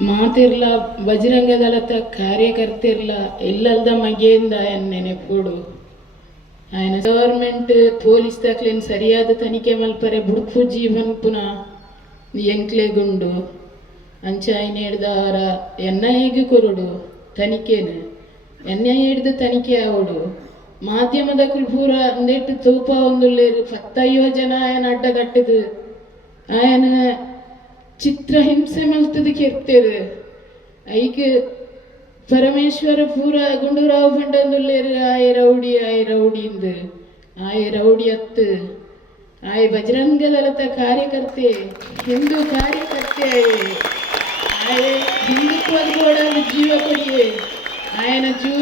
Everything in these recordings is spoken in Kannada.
ಮಾತಿರ್ಲ ಬಜರಂಗ ದಳದ ಕಾರ್ಯಕರ್ತಿರ್ಲ ಇಲ್ಲಲ್ದ ಮಗೆಯಿಂದ ನೆನೆಪೋಡು? ಆಯ್ನ ಗವರ್ಮೆಂಟ್ ಪೊಲೀಸ್ ತೋಲಿಸ್ತಾಕ್ಲೇನು ಸರಿಯಾದ ತನಿಖೆ ಮಲ್ಪರೆ ಬುಡುಕು ಜೀವನ್ ಪುನಃ ಎಂಕ್ಲೆಗುಂಡು. ಅಂಚ ಆಯ್ನ ಹಿಡ್ದವರ ಎನ್ನ ಹೇಗೆ ಕೊರುಡು? ತನಿಖೆನ? ಎನ್ನ ಹಿಡ್ದು ತನಿಖೆ ಅವಡು ಮಾಧ್ಯಮದ ಪೂರ ಅಂದೇಟ್ಟು ತೂಪ ಒಂದುಳ್ಳೇರು ಪತ್ತೈವ ಜನ ಆಯನ ಅಡ್ಡಗಟ್ಟದು. ಆಯನ ಚಿತ್ರ ಹಿಂಸೆ ಮಲ್ತದ ಕೆತ್ತೇರು ಐಕ್ ಪರಮೇಶ್ವರ ಪೂರ ಗುಂಡೂರಾವ್ ಬಂಡೇರ ಆಯ ರೌಡಿ ಆಯ ರೌಡಿ ಇಂದು. ಆಯ ರೌಡಿ ಅತ್ತ. ಆಯ್ ಬಜರಂಗ ಲಲತ ಕಾರ್ಯಕರ್ತೆ, ಹಿಂದೂ ಕಾರ್ಯಕರ್ತೆ, ಆಯ್ ಆಯ ಹಿಂದೂ ಜೀವ ಕೊಡಿಗೆ ಆಯನ ಜೂ,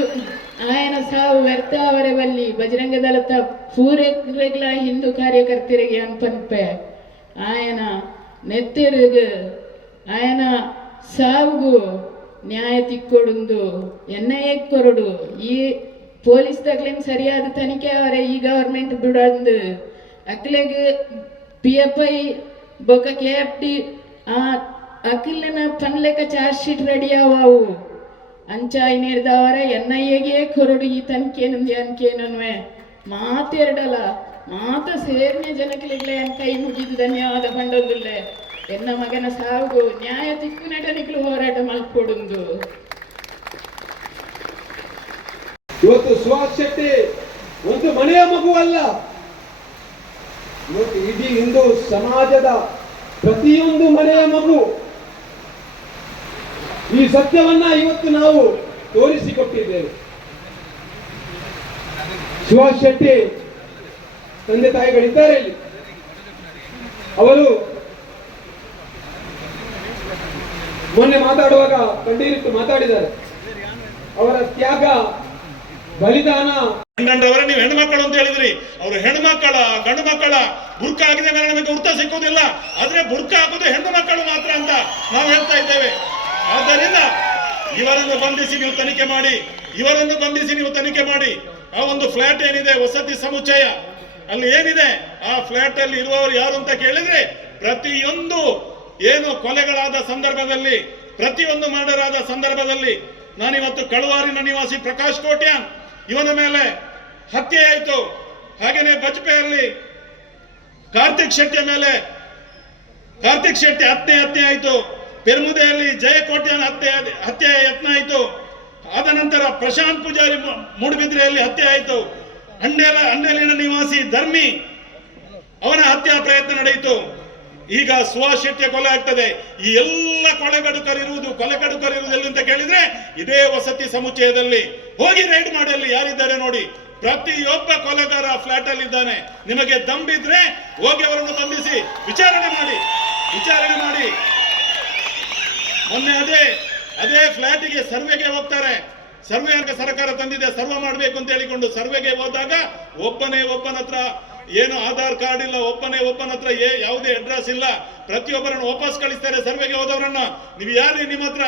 ಆಯನ ಸಾವು ವ್ಯರ್ಥ ಅವರ ಬಲ್ಲಿ ಬಜರಂಗ ಪೂರೆಗ್ಲ ಹಿಂದೂ ಕಾರ್ಯಕರ್ತರಿಗೆ ಅಂಪನ್ಪೆ ಆಯನ ನೆತ್ತಿರುಗು ఆయన ಸಾವುಗು ನ್ಯಾಯ ತಿಕ್ಕೊಡುಂದು ಎನ್ ಐ ಎ ಕೊರಡು ಈ ಪೊಲೀಸ್ ದಾಗ್ಲೇನ್ ಸರಿಯಾದ ತನಿಖೆ ಅವರೇ ಈ ಗವರ್ಮೆಂಟ್ ಬಿಡಂದು ಅಕ್ಲೆಗ್ ಪಿ ಎಫ್ ಐ ಬೊಕ ಕೆ ಎಫ್ ಡಿ ಆ ಅಕ್ಲಿನ ಪನ್ಲೆಕ್ಕ ಚಾರ್ಜ್ ಶೀಟ್ ರೆಡಿ ಅವು ಅಂಚ ಇನ್ನಿಡ್ದವರ ಎನ್ ಐ ಎಗೆ ಕೊರಡು ಈ ತನಿಖೆ ನಂದಿ ಅನ್ಕೇನನ್ವೆ ಮಾತೆರಡಲ್ಲ ಮಾತ ಸೇರ್ನೆ ಜನಕಲಿಗ್ಲೆ ಅಂತ ಕೈ ಮುಗಿದು ಧನ್ಯವಾದ ಪಂಡೊಂದುಲ್ಲೆ ಎನ್ನ ಮಗನ ಸಾವು, ನ್ಯಾಯ ತಿಕ್ಕು ನಟನಿಗ್ಲು ಹೋರಾಟ ಮಲ್ಕೊಡುಂದು ಇವತ್ತು ಸುಹಾಸ್ ಶೆಟ್ಟಿ ಒಂದು ಮನೆಯ ಮಗು ಅಲ್ಲ. ಇವತ್ತು ಇಡೀ ಹಿಂದೂ ಸಮಾಜದ ಪ್ರತಿಯೊಂದು ಮನೆಯ ಮಗು. ಈ ಸತ್ಯವನ್ನ ಇವತ್ತು ನಾವು ತೋರಿಸಿಕೊಟ್ಟಿದ್ದೇವೆ. ಸುಹಾಸ್ ಶೆಟ್ಟಿ ತಂದೆ ತಾಯಿಗಳಿದ್ದಾರೆ ಇಲ್ಲಿ. ಅವರು ಮೊನ್ನೆ ಮಾತಾಡುವಾಗ ಕಂಡೀರಿಟ್ಟು ಮಾತಾಡಿದ್ದಾರೆ. ಅವರ ತ್ಯಾಗ, ಬಲಿದಾನ. ಗಂಡವರ ನೀವು ಹೆಣ್ಮಕ್ಕಳು ಅಂತ ಹೇಳಿದ್ರಿ. ಅವರು ಹೆಣ್ಮಕ್ಕಳ ಗಂಡು ಮಕ್ಕಳ ಬುರ್ಕ ಆಗಿದೆ ಮೇಲೆ ನಮಗೆ ಉರ್ತ ಸಿಕ್ಕುವುದಿಲ್ಲ. ಆದ್ರೆ ಬುರ್ಕ ಹಾಕುದು ಹೆಣ್ಣು ಮಕ್ಕಳು ಮಾತ್ರ ಅಂತ ನಾವು ಹೇಳ್ತಾ ಇದ್ದೇವೆ. ಆದ್ದರಿಂದ ಇವರನ್ನು ಬಂಧಿಸಿ ನೀವು ತನಿಖೆ ಮಾಡಿ, ಇವರನ್ನು ಬಂಧಿಸಿ ನೀವು ತನಿಖೆ ಮಾಡಿ. ಆ ಒಂದು ಫ್ಲಾಟ್ ಏನಿದೆ, ವಸತಿ ಸಮುಚ್ಚಯ. ಅಲ್ಲಿ ಏನಿದೆ? ಆ ಫ್ಲಾಟ್ ಅಲ್ಲಿ ಇರುವವರು ಯಾರು ಅಂತ ಕೇಳಿದ್ರೆ ಪ್ರತಿಯೊಂದು ಏನು ಕೊಲೆಗಳಾದ ಸಂದರ್ಭದಲ್ಲಿ, ಪ್ರತಿಯೊಂದು ಮರ್ಡರ್ ಆದ ಸಂದರ್ಭದಲ್ಲಿ ನಾನಿವತ್ತು ಕಳುವಾರಿನ ನಿವಾಸಿ ಪ್ರಕಾಶ್ ಕೋಟ್ಯಾನ್, ಇವನ ಮೇಲೆ ಹತ್ಯೆ ಆಯಿತು. ಹಾಗೇನೆ ಬಜ್ಪೆಯಲ್ಲಿ ಕಾರ್ತಿಕ್ ಶೆಟ್ಟಿಯ ಮೇಲೆ, ಕಾರ್ತಿಕ್ ಶೆಟ್ಟಿ ಹತ್ಯೆ ಹತ್ಯೆ ಆಯಿತು. ಪೆರ್ಮುದೆಯಲ್ಲಿ ಜಯ ಕೋಟ್ಯನ ಹತ್ಯೆ ಹತ್ಯೆ ಯತ್ನ ಆಯಿತು. ಆದ ನಂತರ ಪ್ರಶಾಂತ್ ಪೂಜಾರಿ ಮೂಡುಬಿದ್ರೆಯಲ್ಲಿ ಹತ್ಯೆ ಆಯಿತು. ಅಂಡೇಲ ಅಂಡೇಲಿನ ನಿವಾಸಿ ಧರ್ಮಿ ಅವನ ಹತ್ಯಾ ಪ್ರಯತ್ನ ನಡೆಯಿತು. ಈಗ ಸುಹಾಸ್ ಕೊಲೆ ಆಗ್ತದೆ. ಈ ಎಲ್ಲ ಕೊಲೆಗಡುಕರಿರುವುದು ಕೊಲೆಗಡುಕರಿರುವುದು ಎಲ್ಲಿ ಅಂತ ಕೇಳಿದ್ರೆ ಇದೇ ವಸತಿ ಸಮುಚ್ಚಯದಲ್ಲಿ. ಹೋಗಿ ರೈಡ್ ಮಾಡಿ ಅಲ್ಲಿ ಯಾರಿದ್ದಾರೆ ನೋಡಿ. ಪ್ರತಿಯೊಬ್ಬ ಕೊಲೆಗಾರ ಫ್ಲಾಟ್ ಅಲ್ಲಿ ಇದ್ದಾನೆ. ನಿಮಗೆ ದಂಬಿದ್ರೆ ಹೋಗಿ ಅವರನ್ನು ಬಂಧಿಸಿ. ವಿಚಾರಣೆ ಮಾಡಿ. ವಿಚಾರಣೆ ಮಾಡಿ. ಮೊನ್ನೆ ಅದೇ ಅದೇ ಫ್ಲಾಟಿಗೆ ಸರ್ವೆಗೆ ಹೋಗ್ತಾರೆ. ಸರ್ವೆ ಅಂತ ಸರ್ಕಾರ ತಂದಿದೆ, ಸರ್ವೆ ಮಾಡಬೇಕು ಅಂತ ಹೇಳಿಕೊಂಡು ಸರ್ವೆಗೆ ಹೋದಾಗ ಒಬ್ಬನೇ ಒಬ್ಬನ ಹತ್ರ ಏನು ಆಧಾರ್ ಕಾರ್ಡ್ ಇಲ್ಲ, ಒಬ್ಬನೇ ಒಬ್ಬನ ಹತ್ರ ಏ ಯಾವುದೇ ಅಡ್ರೆಸ್ ಇಲ್ಲ. ಪ್ರತಿಯೊಬ್ಬರನ್ನು ವಾಪಸ್ ಕಳಿಸ್ತಾರೆ ಸರ್ವೆಗೆ ಹೋದವರನ್ನ. ನೀವು ಯಾರು ನಿಮ್ಮ ಹತ್ರ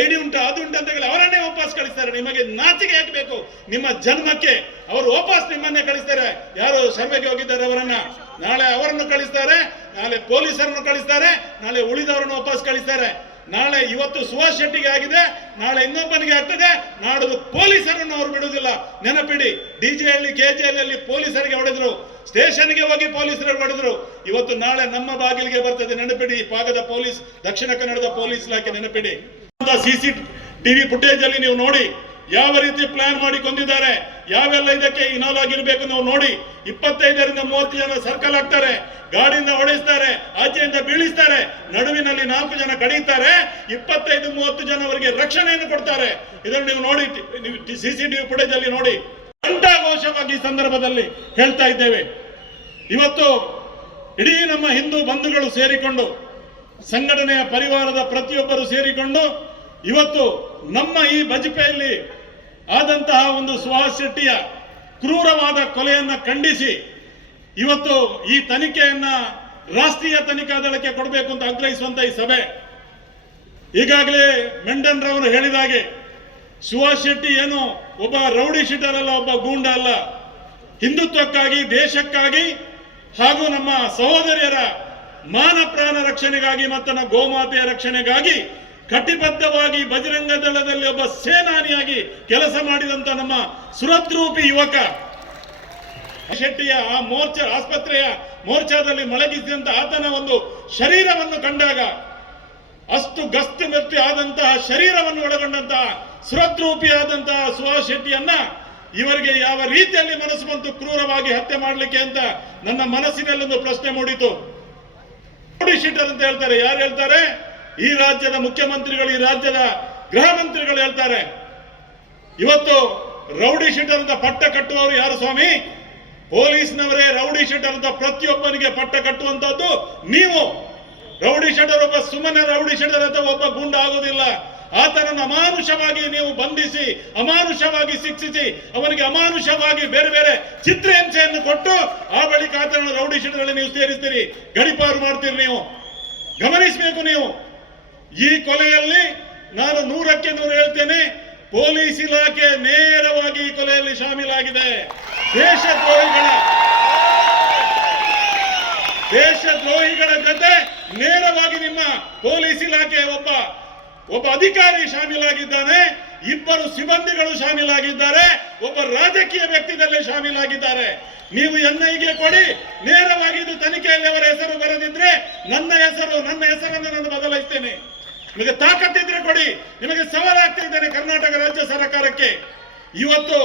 ಐಡಿ ಉಂಟು, ಅದು ಉಂಟು ಅಂತ ಹೇಳಿ ಅವರನ್ನೇ ವಾಪಸ್ ಕಳಿಸ್ತಾರೆ. ನಿಮಗೆ ನಾಚಿಕೆ ಹಾಕಬೇಕು ನಿಮ್ಮ ಜನ್ಮಕ್ಕೆ ಅವರು ವಾಪಸ್ ನಿಮ್ಮನ್ನೇ ಕಳಿಸ್ತಾರೆ. ಯಾರು ಸರ್ವೆಗೆ ಹೋಗಿದ್ದಾರೆ ಅವರನ್ನ? ನಾಳೆ ಅವರನ್ನು ಕಳಿಸ್ತಾರೆ, ನಾಳೆ ಪೊಲೀಸರನ್ನು ಕಳಿಸ್ತಾರೆ, ನಾಳೆ ಉಳಿದವರನ್ನು ವಾಪಸ್ ಕಳಿಸ್ತಾರೆ. ನಾಳೆ ಇವತ್ತು ಸುಭಾಷ್ ಶೆಟ್ಟಿಗೆ ಆಗಿದೆ ನಾಳೆ ಇನ್ನೊಬ್ಬನಿಗೆ ಆಗ್ತದೆ ನಾಡದು ಪೊಲೀಸರನ್ನು ಅವರು ಬಿಡುವುದಿಲ್ಲ. ನೆನಪಿಡಿ ಡಿಜೆಯಲ್ಲಿ ಕೆಜೆಯಲ್ಲಿ ಪೊಲೀಸರಿಗೆ ಹೊಡೆದ್ರು, ಸ್ಟೇಷನ್ಗೆ ಹೋಗಿ ಪೊಲೀಸರಿಗೆ ಹೊಡೆದ್ರು. ಇವತ್ತು ನಾಳೆ ನಮ್ಮ ಬಾಗಿಲಿಗೆ ಬರ್ತದೆ, ನೆನಪಿಡಿ, ಈ ಭಾಗದ ಪೊಲೀಸ್, ದಕ್ಷಿಣ ಕನ್ನಡದ ಪೊಲೀಸ್ ಇಲಾಖೆ, ನೆನಪಿಡಿ. ಸಿಸಿ ಟಿವಿ ಫುಟೇಜ್ ಅಲ್ಲಿ ನೀವು ನೋಡಿ, ಯಾವ ರೀತಿ ಪ್ಲಾನ್ ಮಾಡಿ ಕೊಂದಿದ್ದಾರೆ. ಯಾವೆಲ್ಲ ಇದಕ್ಕೆ ಇನೋಲ್ ಆಗಿರ್ಬೇಕು ನಾವು ನೋಡಿ. ಇಪ್ಪತ್ತೈದರಿಂದ ಮೂವತ್ತು ಜನ ಸರ್ಕಲ್ ಆಗ್ತಾರೆ. ಗಾಡಿಯಿಂದ ಹೊಡೆಸ್ತಾರೆ, ಆಚೆಯಿಂದ ಬೀಳಿಸ್ತಾರೆ. ನಡುವಿನಲ್ಲಿ ನಾಲ್ಕು ಜನ ಕಡಿತಾರೆ. ಇಪ್ಪತ್ತೈದು, ಮೂವತ್ತು ಜನ ಅವರಿಗೆ ರಕ್ಷಣೆಯನ್ನು ಕೊಡ್ತಾರೆ. ಇದನ್ನು ನೀವು ನೋಡಿ ಸಿ ಸಿ ಟಿವಿ ಫುಟೇಜ್ ಅಲ್ಲಿ ನೋಡಿ. ಘೋಷವಾಗಿ ಈ ಸಂದರ್ಭದಲ್ಲಿ ಹೇಳ್ತಾ ಇದ್ದೇವೆ. ಇವತ್ತು ಇಡೀ ನಮ್ಮ ಹಿಂದೂ ಬಂಧುಗಳು ಸೇರಿಕೊಂಡು, ಸಂಘಟನೆಯ ಪರಿವಾರದ ಪ್ರತಿಯೊಬ್ಬರು ಸೇರಿಕೊಂಡು, ಇವತ್ತು ನಮ್ಮ ಈ ಬಜಪೆಯಲ್ಲಿ ಆದಂತಹ ಒಂದು ಸುಹಾಸ್ ಶೆಟ್ಟಿಯ ಕ್ರೂರವಾದ ಕೊಲೆಯನ್ನ ಖಂಡಿಸಿ ಇವತ್ತು ಈ ತನಿಖೆಯನ್ನ ರಾಷ್ಟ್ರೀಯ ತನಿಖಾ ದಳಕ್ಕೆ ಕೊಡಬೇಕು ಅಂತ ಆಗ್ರಹಿಸುವಂತ ಈ ಸಭೆ. ಈಗಾಗಲೇ ಮೆಂಡನ್ ರವರು ಹೇಳಿದ ಹಾಗೆ ಸುಹಾಸ್ ಶೆಟ್ಟಿ ಏನು ಒಬ್ಬ ರೌಡಿ ಶೀಟರ್ ಅಲ್ಲ, ಒಬ್ಬ ಗೂಂಡ ಅಲ್ಲ. ಹಿಂದುತ್ವಕ್ಕಾಗಿ, ದೇಶಕ್ಕಾಗಿ ಹಾಗೂ ನಮ್ಮ ಸಹೋದರಿಯರ ಮಾನ ಪ್ರಾಣ ರಕ್ಷಣೆಗಾಗಿ ಮತ್ತು ನಮ್ಮ ಗೋಮಾತೆಯ ರಕ್ಷಣೆಗಾಗಿ ಕಟಿಬದ್ಧವಾಗಿ ಬಜರಂಗ ದಳದಲ್ಲಿ ಒಬ್ಬ ಸೇನಾನಿಯಾಗಿ ಕೆಲಸ ಮಾಡಿದಂತ ನಮ್ಮ ಸುರದ್ರೂಪಿ ಯುವಕ. ಶೆಟ್ಟಿಯ ಆ ಮೋರ್ಚಾ ಆಸ್ಪತ್ರೆಯ ಮೋರ್ಚಾದಲ್ಲಿ ಮಲಗಿಸಿದಂತ ಆತನ ಒಂದು ಶರೀರವನ್ನು ಕಂಡಾಗ ಅಷ್ಟು ಗಸ್ತು ಮೃತ್ಯು ಆದಂತಹ ಶರೀರವನ್ನು ಒಳಗೊಂಡಂತಹ ಸುರದ್ರೂಪಿಯಾದಂತಹ ಸುಹಾಸ್ ಶೆಟ್ಟಿಯನ್ನ ಇವರಿಗೆ ಯಾವ ರೀತಿಯಲ್ಲಿ ಮನಸ್ಸು ಬಂತು ಕ್ರೂರವಾಗಿ ಹತ್ಯೆ ಮಾಡಲಿಕ್ಕೆ ಅಂತ ನನ್ನ ಮನಸ್ಸಿನಲ್ಲಿ ಒಂದು ಪ್ರಶ್ನೆ ಮೂಡಿತು. ಅಂತ ಹೇಳ್ತಾರೆ. ಯಾರು ಹೇಳ್ತಾರೆ? ಈ ರಾಜ್ಯದ ಮುಖ್ಯಮಂತ್ರಿಗಳು, ಈ ರಾಜ್ಯದ ಗೃಹ ಮಂತ್ರಿಗಳು ಹೇಳ್ತಾರೆ, ಇವತ್ತು ರೌಡಿ ಶೀಟರ್ ಅಂತ ಪಟ್ಟ ಕಟ್ಟುವವರು ಯಾರು ಸ್ವಾಮಿ? ಪೊಲೀಸ್ನವರೇ ರೌಡಿ ಶೀಟರ್ ಅಂತ ಪ್ರತಿಯೊಬ್ಬನಿಗೆ ಪಟ್ಟ ಕಟ್ಟುವಂತದ್ದು ನೀವು. ರೌಡಿ ಶೆಟರ್ ಒಬ್ಬ ಸುಮ್ಮನೆ ರೌಡಿ ಶೆಟರ್ ಅಂತ ಒಬ್ಬ ಗುಂಡ ಆಗೋದಿಲ್ಲ. ಆತನನ್ನು ಅಮಾನುಷವಾಗಿ ನೀವು ಬಂಧಿಸಿ, ಅಮಾನುಷವಾಗಿ ಶಿಕ್ಷಿಸಿ, ಅವನಿಗೆ ಅಮಾನುಷವಾಗಿ ಬೇರೆ ಬೇರೆ ಚಿತ್ರಹಿಂಸೆಯನ್ನು ಕೊಟ್ಟು ಆ ಬಳಿಕ ಆತನನ್ನು ರೌಡಿ ಶೆಟರ್ ನೀವು ಸೇರಿಸ್ತೀರಿ. ಗಡಿಪಾರು ಮಾಡ್ತೀರಿ ನೀವು. ಗಮನಿಸಬೇಕು ನೀವು. ಈ ಕೊಲೆಯಲ್ಲಿ ನಾನು ನೂರಕ್ಕೆ ನೂರು ಹೇಳ್ತೇನೆ, ಪೊಲೀಸ್ ಇಲಾಖೆ ನೇರವಾಗಿ ಈ ಕೊಲೆಯಲ್ಲಿ ಶಾಮೀಲಾಗಿದೆ. ದೇಶದ್ರೋಹಿಗಳ ದೇಶದ್ರೋಹಿಗಳ ಜೊತೆ ನೇರವಾಗಿ ನಿಮ್ಮ ಪೊಲೀಸ್ ಇಲಾಖೆ ಒಬ್ಬ ಒಬ್ಬ ಅಧಿಕಾರಿ ಶಾಮೀಲಾಗಿದ್ದಾನೆ, ಇಬ್ಬರು ಸಿಬ್ಬಂದಿಗಳು ಶಾಮೀಲಾಗಿದ್ದಾರೆ, ಒಬ್ಬ ರಾಜಕೀಯ ವ್ಯಕ್ತಿದಲ್ಲಿ ಶಾಮೀಲಾಗಿದ್ದಾರೆ. ನೀವು ಎನ್ಐಗೆ ಕೊಡಿ, ನೇರವಾಗಿ ಇದು ತನಿಖೆಯಲ್ಲಿ ಅವರ ಹೆಸರು ಬರೆದಿದ್ರೆ ನನ್ನ ಹೆಸರು, ನನ್ನ ಹೆಸರನ್ನು ನಾನು ಬದಲಾಯಿಸ್ತೇನೆ. ನಿಮಗೆ ತಾಕತ್ತಿದ್ರೆ ಕೊಡಿ. ನಿಮಗೆ ಸವಾಲಾಗ್ತಾ ಇದ್ದಾರೆ ಕರ್ನಾಟಕ ರಾಜ್ಯ ಸರ್ಕಾರಕ್ಕೆ. ಇವತ್ತು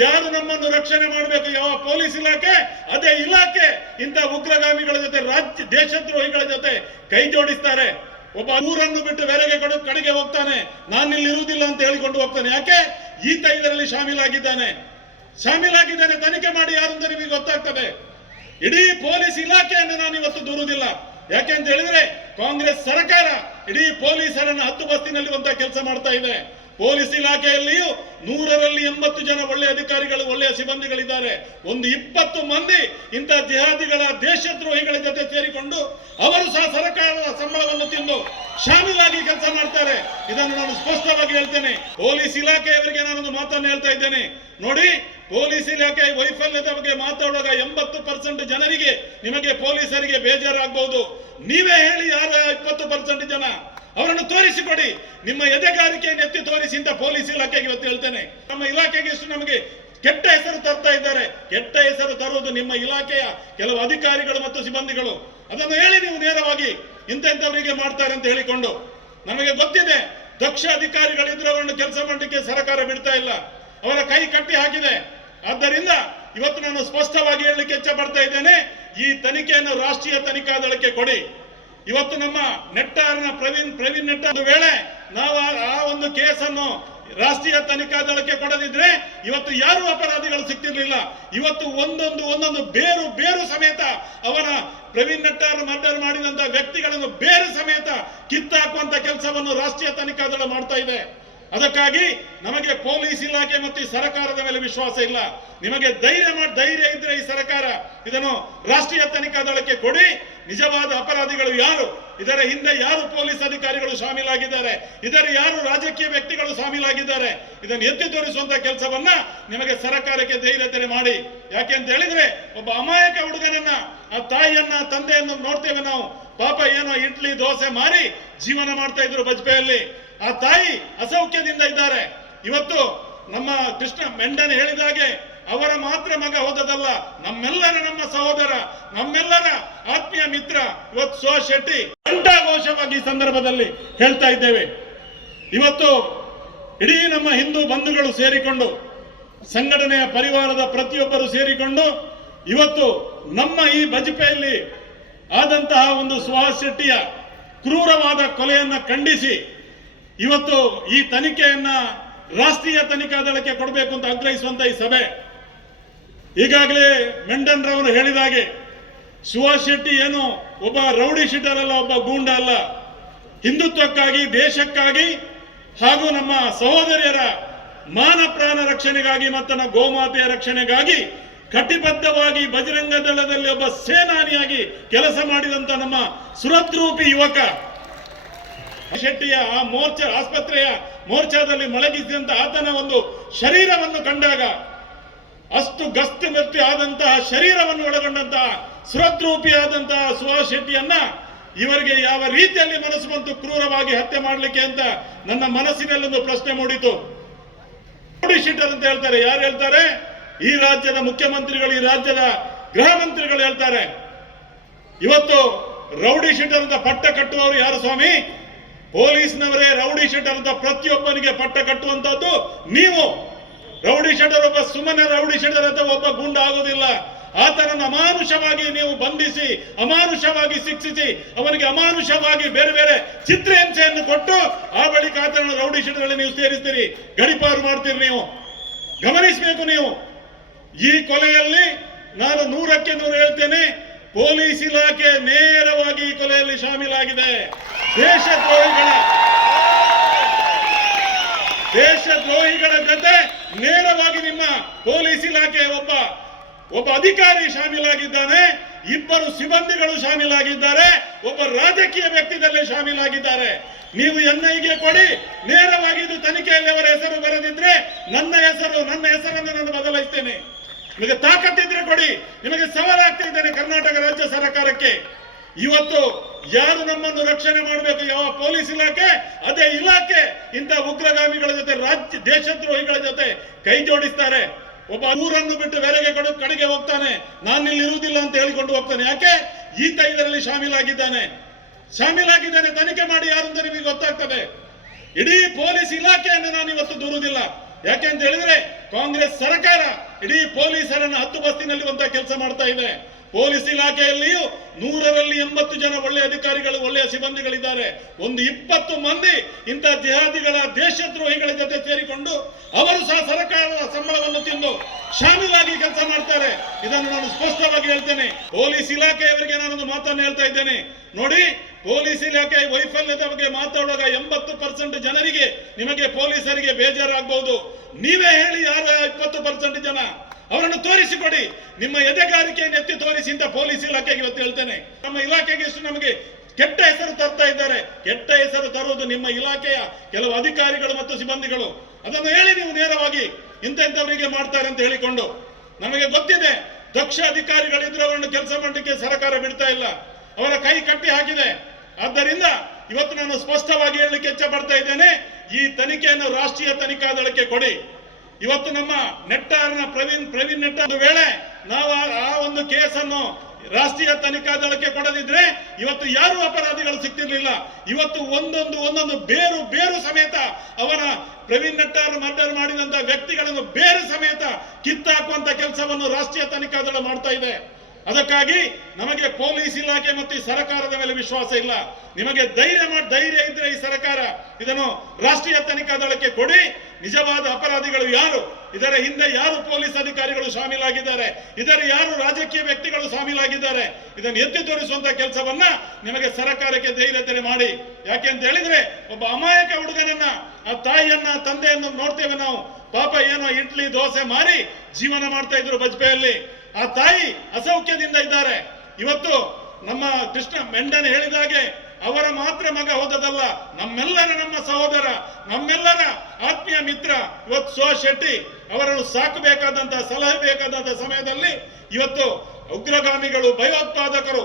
ಯಾರು ನಮ್ಮನ್ನು ರಕ್ಷಣೆ ಮಾಡಬೇಕು? ಯಾವ ಪೊಲೀಸ್ ಇಲಾಖೆ? ಅದೇ ಇಲಾಖೆ. ಇಂಥ ಉಗ್ರಗಾಮಿಗಳ ಜೊತೆ ರಾಜ್ಯ, ದೇಶದ್ರೋಹಿಗಳ ಜೊತೆ ಕೈ ಜೋಡಿಸ್ತಾರೆ. ಒಬ್ಬ ಊರನ್ನು ಬಿಟ್ಟು ಬೇರೆಗೆ ಕಡೆ, ಕಡೆಗೆ ಹೋಗ್ತಾನೆ. ನಾನು ಇಲ್ಲಿ ಇರುವುದಿಲ್ಲ ಅಂತ ಹೇಳಿಕೊಂಡು ಹೋಗ್ತಾನೆ. ಯಾಕೆ? ಈತ ಇದರಲ್ಲಿ ಶಾಮೀಲಾಗಿದ್ದಾನೆ. ಶಾಮೀಲಾಗಿದ್ದಾನೆ, ತನಿಖೆ ಮಾಡಿ ಯಾರು ಅಂತ ನಿಮಗೆ ಗೊತ್ತಾಗ್ತದೆ. ಇಡೀ ಪೊಲೀಸ್ ಇಲಾಖೆಯನ್ನು ನಾನು ಇವತ್ತು ದೂರುವುದಿಲ್ಲ. ಯಾಕೆ ಅಂತ ಹೇಳಿದ್ರೆ, ಕಾಂಗ್ರೆಸ್ ಸರ್ಕಾರ ಇಡೀ ಪೊಲೀಸರನ್ನು ಹತ್ತು ಬಸ್ತಿನಲ್ಲಿ ಅಂತ ಕೆಲಸ ಮಾಡ್ತಾ ಇದೆ. ಪೊಲೀಸ್ ಇಲಾಖೆಯಲ್ಲಿಯೂ ನೂರರಲ್ಲಿ ಎಂಬತ್ತು ಜನ ಒಳ್ಳೆಯ ಅಧಿಕಾರಿಗಳು, ಒಳ್ಳೆಯ ಸಿಬ್ಬಂದಿಗಳಿದ್ದಾರೆ. ಒಂದು ಇಪ್ಪತ್ತು ಮಂದಿ ಇಂಥ ಜಿಹಾದಿಗಳ, ದೇಶದ್ರೋಹಿಗಳ ಜೊತೆ ಸೇರಿಕೊಂಡು ಅವರು ಸಹ ಸರ್ಕಾರದ ಸಂಬಳವನ್ನು ತಿಂದು ಶಾಮೀಲಾಗಿ ಕೆಲಸ ಮಾಡ್ತಾರೆ. ಇದನ್ನು ನಾನು ಸ್ಪಷ್ಟವಾಗಿ ಹೇಳ್ತೇನೆ. ಪೊಲೀಸ್ ಇಲಾಖೆಯವರಿಗೆ ನಾನೊಂದು ಮಾತನ್ನು ಹೇಳ್ತಾ ಇದ್ದೇನೆ. ನೋಡಿ ಪೊಲೀಸ್ ಇಲಾಖೆ ವೈಫಲ್ಯದ ಬಗ್ಗೆ ಮಾತಾಡುವಾಗ ಎಂಬತ್ತು ಪರ್ಸೆಂಟ್ ಜನರಿಗೆ ನಿಮಗೆ ಪೊಲೀಸರಿಗೆ ಬೇಜಾರಾಗಬಹುದು. ನೀವೇ ಹೇಳಿ ಯಾರ ಇಪ್ಪತ್ತು ಪರ್ಸೆಂಟ್ ಜನ. ಅವರನ್ನು ತೋರಿಸಿಕೊಡಿ. ನಿಮ್ಮ ಎದೆಗಾರಿಕೆಯನ್ನು ಎತ್ತಿ ತೋರಿಸಿ ಅಂತ ಪೊಲೀಸ್ ಇಲಾಖೆಗೆ ಇವತ್ತು ಹೇಳ್ತೇನೆ. ನಮ್ಮ ಇಲಾಖೆಗೆ ಇಷ್ಟು ನಮಗೆ ಕೆಟ್ಟ ಹೆಸರು ತರ್ತಾ ಇದ್ದಾರೆ. ಕೆಟ್ಟ ಹೆಸರು ತರುವುದು ನಿಮ್ಮ ಇಲಾಖೆಯ ಕೆಲವು ಅಧಿಕಾರಿಗಳು ಮತ್ತು ಸಿಬ್ಬಂದಿಗಳು. ಅದನ್ನು ಹೇಳಿ ನೀವು ನೇರವಾಗಿ ಇಂತೆಂಥವರಿಗೆ ಮಾಡ್ತಾರೆ ಅಂತ ಹೇಳಿಕೊಂಡು. ನಮಗೆ ಗೊತ್ತಿದೆ, ದಕ್ಷ ಅಧಿಕಾರಿಗಳಿದ್ರೆ ಅವರನ್ನು ಕೆಲಸ ಮಾಡಲಿಕ್ಕೆ ಸರ್ಕಾರ ಬಿಡ್ತಾ ಇಲ್ಲ. ಅವರ ಕೈ ಕಟ್ಟಿ ಹಾಕಿದೆ. ಆದ್ದರಿಂದ ಇವತ್ತು ನಾನು ಸ್ಪಷ್ಟವಾಗಿ ಹೇಳಲಿಕ್ಕೆ ಇಚ್ಛೆ ಪಡ್ತಾ ಇದ್ದೇನೆ, ಈ ತನಿಖೆಯನ್ನು ರಾಷ್ಟ್ರೀಯ ತನಿಖಾ ದಳಕ್ಕೆ ಕೊಡಿ. ಇವತ್ತು ನಮ್ಮ ನೆಟ್ಟಾರ್ನ ಪ್ರವೀಣ್ ಪ್ರವೀಣ್ ನೆಟ್ಟ ಒಂದು ವೇಳೆ ನಾವು ಆ- ಒಂದು ಕೇಸನ್ನು ರಾಷ್ಟ್ರೀಯ ತನಿಖಾ ದಳಕ್ಕೆ ಕೊಡದಿದ್ರೆ ಇವತ್ತು ಯಾರು ಅಪರಾಧಿಗಳು ಸಿಕ್ತಿರ್ಲಿಲ್ಲ ಇವತ್ತು ಒಂದೊಂದು ಒಂದೊಂದು ಬೇರು ಬೇರು ಸಮೇತ ಅವನ ಪ್ರವೀಣ್ ನೆಟ್ಟಾರ ಮರ್ಡರ್ ಮಾಡಿದಂತ ವ್ಯಕ್ತಿಗಳನ್ನು ಬೇರು ಸಮೇತ ಕಿತ್ತಾಕುವಂತ ಕೆಲಸವನ್ನು ರಾಷ್ಟ್ರೀಯ ತನಿಖಾ ದಳ ಮಾಡ್ತಾ ಇದೆ. ಅದಕ್ಕಾಗಿ ನಮಗೆ ಪೊಲೀಸ್ ಇಲಾಖೆ ಮತ್ತು ಈ ಸರ್ಕಾರದ ಮೇಲೆ ವಿಶ್ವಾಸ ಇಲ್ಲ. ನಿಮಗೆ ಧೈರ್ಯ ಮಾಡಿ ಧೈರ್ಯ ಇದ್ರೆ ಈ ಸರ್ಕಾರ ಇದನ್ನು ರಾಷ್ಟ್ರೀಯ ತನಿಖಾ ದಳಕ್ಕೆ ಕೊಡಿ. ನಿಜವಾದ ಅಪರಾಧಿಗಳು ಯಾರು? ಇದರ ಹಿಂದೆ ಯಾರು ಪೊಲೀಸ್ ಅಧಿಕಾರಿಗಳು ಶಾಮೀಲಾಗಿದ್ದಾರೆ? ಇದರ ಯಾರು ರಾಜಕೀಯ ವ್ಯಕ್ತಿಗಳು ಶಾಮೀಲಾಗಿದ್ದಾರೆ? ಇದನ್ನು ಎತ್ತಿ ತೋರಿಸುವಂತ ಕೆಲಸವನ್ನ ನಿಮಗೆ ಸರ್ಕಾರಕ್ಕೆ ಧೈರ್ಯತೆ ಮಾಡಿ. ಯಾಕೆ ಅಂತ ಹೇಳಿದ್ರೆ, ಒಬ್ಬ ಅಮಾಯಕ ಹುಡುಗನನ್ನ, ಆ ತಾಯಿಯನ್ನ ತಂದೆಯನ್ನು ನೋಡ್ತೇವೆ ನಾವು. ಪಾಪ ಏನೋ ಇಡ್ಲಿ, ದೋಸೆ ಮಾರಿ ಜೀವನ ಮಾಡ್ತಾ ಇದ್ರು ಬಜ್ಪೆಯಲ್ಲಿ. ಆ ತಾಯಿ ಅಸೌಖ್ಯದಿಂದ ಇದ್ದಾರೆ. ಇವತ್ತು ನಮ್ಮ ಕೃಷ್ಣ ಮೆಂಡನ್ ಹೇಳಿದ ಹಾಗೆ ಅವರ ಮಾತ್ರ ಮಗ ಹೋದದಲ್ಲ ನಮ್ಮೆಲ್ಲರ ನಮ್ಮ ಸಹೋದರ, ನಮ್ಮೆಲ್ಲರ ಆತ್ಮೀಯ ಮಿತ್ರ ಇವತ್ತು ಸೋ ಶೆಟ್ಟಿ. ಘಂಟಾಘೋಷವಾಗಿ ಈ ಸಂದರ್ಭದಲ್ಲಿ ಹೇಳ್ತಾ ಇದ್ದೇವೆ. ಇವತ್ತು ಇಡೀ ನಮ್ಮ ಹಿಂದೂ ಬಂಧುಗಳು ಸೇರಿಕೊಂಡು, ಸಂಘಟನೆಯ ಪರಿವಾರದ ಪ್ರತಿಯೊಬ್ಬರು ಸೇರಿಕೊಂಡು ಇವತ್ತು ನಮ್ಮ ಈ ಬಜಪೆಯಲ್ಲಿ ಆದಂತಹ ಒಂದು ಸುಹಾಸ್ ಶೆಟ್ಟಿಯ ಕ್ರೂರವಾದ ಕೊಲೆಯನ್ನು ಖಂಡಿಸಿ ಇವತ್ತು ಈ ತನಿಖೆಯನ್ನ ರಾಷ್ಟ್ರೀಯ ತನಿಖಾ ದಳಕ್ಕೆ ಕೊಡಬೇಕು ಅಂತ ಆಗ್ರಹಿಸುವಂತ ಈ ಸಭೆ. ಈಗಾಗಲೇ ಮೆಂಡನ್ ರವರು ಹೇಳಿದ ಹಾಗೆ ಸುಹಾಸ್ ಶೆಟ್ಟಿ ಏನು ಒಬ್ಬ ರೌಡಿ ಶೀಟರ್ ಅಲ್ಲ, ಒಬ್ಬ ಗೂಂಡ ಅಲ್ಲ. ಹಿಂದುತ್ವಕ್ಕಾಗಿ, ದೇಶಕ್ಕಾಗಿ ಹಾಗೂ ನಮ್ಮ ಸಹೋದರಿಯರ ಮಾನ ಪ್ರಾಣ ರಕ್ಷಣೆಗಾಗಿ ಮತ್ತು ನಮ್ಮ ಗೋಮಾತೆಯ ರಕ್ಷಣೆಗಾಗಿ ಕಟಿಬದ್ಧವಾಗಿ ಬಜರಂಗ ದಳದಲ್ಲಿ ಒಬ್ಬ ಸೇನಾನಿಯಾಗಿ ಕೆಲಸ ಮಾಡಿದಂತ ನಮ್ಮ ಸುರದ್ರೂಪಿ ಯುವಕ. ಶೆಟ್ಟಿಯ ಆ ಮೋರ್ಚಾ ಆಸ್ಪತ್ರೆಯ ಮೋರ್ಚಾದಲ್ಲಿ ಮಲಗಿಸಿದಂತ ಆತನ ಒಂದು ಶರೀರವನ್ನು ಕಂಡಾಗ ಅಷ್ಟು ಗಸ್ತು ಮೆತ್ತಿ ಆದಂತಹ ಶರೀರವನ್ನು ಒಳಗೊಂಡಂತಹ ಸುರದ್ರೂಪಿಯಾದಂತಹ ಸುಹಾಸ್ ಶೆಟ್ಟಿಯನ್ನ ಇವರಿಗೆ ಯಾವ ರೀತಿಯಲ್ಲಿ ಮನಸ್ಸು ಬಂತು ಕ್ರೂರವಾಗಿ ಹತ್ಯೆ ಮಾಡಲಿಕ್ಕೆ ಅಂತ ನನ್ನ ಮನಸ್ಸಿನಲ್ಲೊಂದು ಪ್ರಶ್ನೆ ಮೂಡಿತು. ಶೀಟರ್ ಅಂತ ಹೇಳ್ತಾರೆ. ಯಾರು ಹೇಳ್ತಾರೆ? ಈ ರಾಜ್ಯದ ಮುಖ್ಯಮಂತ್ರಿಗಳು, ಈ ರಾಜ್ಯದ ಗೃಹ ಮಂತ್ರಿಗಳು ಹೇಳ್ತಾರೆ. ಇವತ್ತು ರೌಡಿ ಶೀಟರ್ ಅಂತ ಪಟ್ಟ ಕಟ್ಟುವವರು ಯಾರು ಸ್ವಾಮಿ? ಪೊಲೀಸ್ನವರೇ ರೌಡಿ ಶೆಟ್ಟರ್ ಅಂತ ಪ್ರತಿಯೊಬ್ಬನಿಗೆ ಪಟ್ಟ ಕಟ್ಟುವಂತದ್ದು ನೀವು. ರೌಡಿ ಶೆಟ್ಟರ್ ಒಬ್ಬ ಸುಮ್ಮನೆ ರೌಡಿ ಶೆಟ್ಟರ್ ಅಂತ ಒಬ್ಬ ಗುಂಡ ಆಗೋದಿಲ್ಲ. ಆತನನ್ನು ಅಮಾನುಷವಾಗಿ ನೀವು ಬಂಧಿಸಿ, ಅಮಾನುಷವಾಗಿ ಶಿಕ್ಷಿಸಿ, ಅವನಿಗೆ ಅಮಾನುಷವಾಗಿ ಬೇರೆ ಬೇರೆ ಚಿತ್ರಹಿಂಸೆಯನ್ನು ಕೊಟ್ಟು ಆ ಬಳಿಕ ಆತನನ್ನು ರೌಡಿ ಶೀಟರ್ ನೀವು ಸೇರಿಸ್ತೀರಿ. ಗಡಿಪಾರು ಮಾಡ್ತೀರಿ ನೀವು. ಗಮನಿಸಬೇಕು ನೀವು. ಈ ಕೊಲೆಯಲ್ಲಿ ನಾನು ನೂರಕ್ಕೆ ನೂರು ಹೇಳ್ತೇನೆ, ಪೊಲೀಸ್ ಇಲಾಖೆ ನೇರವಾಗಿ ಈ ಕೊಲೆಯಲ್ಲಿ ಶಾಮೀಲಾಗಿದೆ. ದೇಶದ್ರೋಹಿಗಳ. ದೇಶದ್ರೋಹಿಗಳ ಜೊತೆ ನೇರವಾಗಿ ನಿಮ್ಮ ಪೊಲೀಸ್ ಇಲಾಖೆ ಒಬ್ಬ ಒಬ್ಬ ಅಧಿಕಾರಿ ಶಾಮೀಲಾಗಿದ್ದಾನೆ. ಇಬ್ಬರು ಸಿಬ್ಬಂದಿಗಳು ಶಾಮೀಲಾಗಿದ್ದಾರೆ. ಒಬ್ಬ ರಾಜಕೀಯ ವ್ಯಕ್ತಿದಲ್ಲೇ ಶಾಮೀಲಾಗಿದ್ದಾರೆ. ನೀವು ಎನ್ಐಗೆ ಕೊಡಿ. ನೇರವಾಗಿ ಇದು ತನಿಖೆಯಲ್ಲಿ ಅವರ ಹೆಸರು ಬರೆದಿದ್ರೆ ನನ್ನ ಹೆಸರು, ನನ್ನ ಹೆಸರನ್ನು ನಾನು ಬದಲಾಯಿಸ್ತೇನೆ. ನಿಮಗೆ ತಾಕತ್ತಿದ್ರೆ ಕೊಡಿ. ನಿಮಗೆ ಸವಾಲಾಗ್ತಾ ಇದ್ದೇನೆ ಕರ್ನಾಟಕ ರಾಜ್ಯ ಸರ್ಕಾರಕ್ಕೆ. ಇವತ್ತು ಯಾರು ನಮ್ಮನ್ನು ರಕ್ಷಣೆ ಮಾಡಬೇಕು? ಯಾವ ಪೊಲೀಸ್ ಇಲಾಖೆ? ಅದೇ ಇಲಾಖೆ. ಇಂಥ ಉಗ್ರಗಾಮಿಗಳ ಜೊತೆ, ರಾಜ್ಯ ದೇಶದ್ರೋಹಿಗಳ ಜೊತೆ ಕೈ ಜೋಡಿಸ್ತಾರೆ. ಒಬ್ಬ ಊರನ್ನು ಬಿಟ್ಟು ಬೇರೆಗೆ ಕಡೆ, ಕಡೆಗೆ ಹೋಗ್ತಾನೆ. ನಾನಿಲ್ಲಿ ಇರುವುದಿಲ್ಲ ಅಂತ ಹೇಳಿಕೊಂಡು ಹೋಗ್ತಾನೆ. ಯಾಕೆ? ಈತ ಇದರಲ್ಲಿ ಶಾಮೀಲಾಗಿದ್ದಾನೆ. ಶಾಮೀಲಾಗಿದ್ದಾನೆ. ತನಿಖೆ ಮಾಡಿ ಯಾರು ಅಂತ ನಿಮಗೆ ಗೊತ್ತಾಗ್ತದೆ. ಇಡೀ ಪೊಲೀಸ್ ಇಲಾಖೆಯನ್ನು ನಾನು ಇವತ್ತು ದೂರುವುದಿಲ್ಲ. ಯಾಕೆ ಅಂತ ಹೇಳಿದ್ರೆ, ಕಾಂಗ್ರೆಸ್ ಸರ್ಕಾರ ಇಡೀ ಪೊಲೀಸರನ್ನ ಹತ್ತು ಬಸ್ತಿನಲ್ಲಿ ಕೆಲಸ ಮಾಡ್ತಾ ಇದೆ. ಪೊಲೀಸ್ ಇಲಾಖೆಯಲ್ಲಿಯೂ ನೂರರಲ್ಲಿ ಎಂಬತ್ತು ಜನ ಒಳ್ಳೆಯ ಅಧಿಕಾರಿಗಳು, ಒಳ್ಳೆಯ ಸಿಬ್ಬಂದಿಗಳಿದ್ದಾರೆ. ಒಂದು ಇಪ್ಪತ್ತು ಮಂದಿ ಇಂಥ ಜಿಹಾದಿಗಳ ದೇಶದ್ರೋಹಿಗಳ ಜೊತೆ ಸೇರಿಕೊಂಡು ಅವರು ಸಹ ಸರ್ಕಾರದ ಸಂಬಳವನ್ನು ತಿಂದು ಶಾಮೀಲಾಗಿ ಕೆಲಸ ಮಾಡ್ತಾರೆ. ಇದನ್ನು ನಾನು ಸ್ಪಷ್ಟವಾಗಿ ಹೇಳ್ತೇನೆ. ಪೊಲೀಸ್ ಇಲಾಖೆಯವರಿಗೆ ನಾನೊಂದು ಮಾತನ್ನು ಹೇಳ್ತಾ ಇದ್ದೇನೆ. ನೋಡಿ, ಪೊಲೀಸ್ ಇಲಾಖೆ ವೈಫಲ್ಯದ ಬಗ್ಗೆ ಮಾತಾಡುವಾಗ ಎಂಬತ್ತು ಪರ್ಸೆಂಟ್ ಜನರಿಗೆ ನಿಮಗೆ ಪೊಲೀಸರಿಗೆ ಬೇಜಾರಾಗಬಹುದು. ನೀವೇ ಹೇಳಿ ಯಾರು ಇಪ್ಪತ್ತು ಪರ್ಸೆಂಟ್ ಜನ? ಅವರನ್ನು ತೋರಿಸಿಕೊಡಿ. ನಿಮ್ಮ ಎದೆಗಾರಿಕೆಯನ್ನು ಎತ್ತಿ ತೋರಿಸಿ ಅಂತ ಪೊಲೀಸ್ ಇಲಾಖೆಗೆ ಇವತ್ತು ಹೇಳ್ತೇನೆ. ನಮ್ಮ ಇಲಾಖೆಗೆ ಎಷ್ಟು ನಮಗೆ ಕೆಟ್ಟ ಹೆಸರು ತರ್ತಾ ಇದ್ದಾರೆ. ಕೆಟ್ಟ ಹೆಸರು ತರುವುದು ನಿಮ್ಮ ಇಲಾಖೆಯ ಕೆಲವು ಅಧಿಕಾರಿಗಳು ಮತ್ತು ಸಿಬ್ಬಂದಿಗಳು. ಅದನ್ನು ಹೇಳಿ ನೀವು ನೇರವಾಗಿ ಇಂಥವರಿಗೆ ಮಾಡ್ತಾರೆ ಅಂತ ಹೇಳಿಕೊಂಡು. ನಮಗೆ ಗೊತ್ತಿದೆ, ದಕ್ಷ ಅಧಿಕಾರಿಗಳಿದ್ರೆ ಅವರನ್ನು ಕೆಲಸ ಮಾಡಲಿಕ್ಕೆ ಸರ್ಕಾರ ಬಿಡ್ತಾ ಇಲ್ಲ. ಅವರ ಕೈ ಕಟ್ಟಿ ಹಾಕಿದೆ. ಆದ್ದರಿಂದ ಇವತ್ತು ನಾನು ಸ್ಪಷ್ಟವಾಗಿ ಹೇಳಲಿಕ್ಕೆ ಇಚ್ಛೆ ಪಡ್ತಾ ಇದ್ದೇನೆ, ಈ ತನಿಖೆಯನ್ನು ರಾಷ್ಟ್ರೀಯ ತನಿಖಾ ದಳಕ್ಕೆ ಕೊಡಿ. ಇವತ್ತು ನಮ್ಮ ನೆಟ್ಟಾರನ ಪ್ರವೀಣ್ ಪ್ರವೀಣ್ ನೆಟ್ಟ ಒಂದು ವೇಳೆ ನಾವು ಆ- ಒಂದು ಕೇಸನ್ನು ರಾಷ್ಟ್ರೀಯ ತನಿಖಾ ದಳಕ್ಕೆ ಕೊಡದಿದ್ರೆ ಇವತ್ತು ಯಾರು ಅಪರಾಧಿಗಳು ಸಿಕ್ತಿರ್ಲಿಲ್ಲ. ಇವತ್ತು ಒಂದೊಂದು ಒಂದೊಂದು ಬೇರು ಬೇರು ಸಮೇತ ಅವರ ಪ್ರವೀಣ್ ನೆಟ್ಟಾರ್ ಮರ್ಡರ್ ಮಾಡಿದಂತ ವ್ಯಕ್ತಿಗಳನ್ನು ಬೇರು ಸಮೇತ ಕಿತ್ತಾಕುವಂತ ಕೆಲಸವನ್ನು ರಾಷ್ಟ್ರೀಯ ತನಿಖಾ ದಳ ಮಾಡ್ತಾ ಇದೆ. ಅದಕ್ಕಾಗಿ ನಮಗೆ ಪೊಲೀಸ್ ಇಲಾಖೆ ಮತ್ತು ಈ ಸರ್ಕಾರದ ಮೇಲೆ ವಿಶ್ವಾಸ ಇಲ್ಲ. ನಿಮಗೆ ಧೈರ್ಯ ಮಾಡಿ, ಧೈರ್ಯ ಇದ್ರೆ ಈ ಸರ್ಕಾರ ಇದನ್ನು ರಾಷ್ಟ್ರೀಯ ತನಿಖಾ ದಳಕ್ಕೆ ಕೊಡಿ. ನಿಜವಾದ ಅಪರಾಧಿಗಳು ಯಾರು? ಇದರ ಹಿಂದೆ ಯಾರು ಪೊಲೀಸ್ ಅಧಿಕಾರಿಗಳು ಶಾಮೀಲಾಗಿದ್ದಾರೆ? ಇದರ ಯಾರು ರಾಜಕೀಯ ವ್ಯಕ್ತಿಗಳು ಶಾಮೀಲಾಗಿದ್ದಾರೆ? ಇದನ್ನು ಎತ್ತಿ ತೋರಿಸುವಂತ ಕೆಲಸವನ್ನ ನಿಮಗೆ ಸರ್ಕಾರಕ್ಕೆ ಧೈರ್ಯತೆ ಮಾಡಿ. ಯಾಕೆ ಅಂತ ಹೇಳಿದ್ರೆ, ಒಬ್ಬ ಅಮಾಯಕ ಹುಡುಗನನ್ನ, ಆ ತಾಯಿಯನ್ನ, ತಂದೆಯನ್ನು ನೋಡ್ತೇವೆ ನಾವು. ಪಾಪ ಏನೋ ಇಡ್ಲಿ, ದೋಸೆ ಮಾರಿ ಜೀವನ ಮಾಡ್ತಾ ಇದ್ರು ಬಜ್ಪೆಯಲ್ಲಿ. ಆ ತಾಯಿ ಅಸೌಖ್ಯದಿಂದ ಇದ್ದಾರೆ. ಇವತ್ತು ನಮ್ಮ ಕೃಷ್ಣ ಮೆಂಡನ್ ಹೇಳಿದಾಗೆ ಅವರ ಮಾತ್ರ ಮಗ ಹೋದದಲ್ಲ ನಮ್ಮೆಲ್ಲರ ನಮ್ಮ ಸಹೋದರ, ನಮ್ಮೆಲ್ಲರ ಆತ್ಮೀಯ ಮಿತ್ರ, ಇವತ್ತು ಸೋ ಶೆಟ್ಟಿ ಅವರನ್ನು ಸಾಕಬೇಕಾದಂತಹ ಸಲಹೆ ಬೇಕಾದಂತಹ ಸಮಯದಲ್ಲಿ ಇವತ್ತು ಉಗ್ರಗಾಮಿಗಳು ಭಯೋತ್ಪಾದಕರು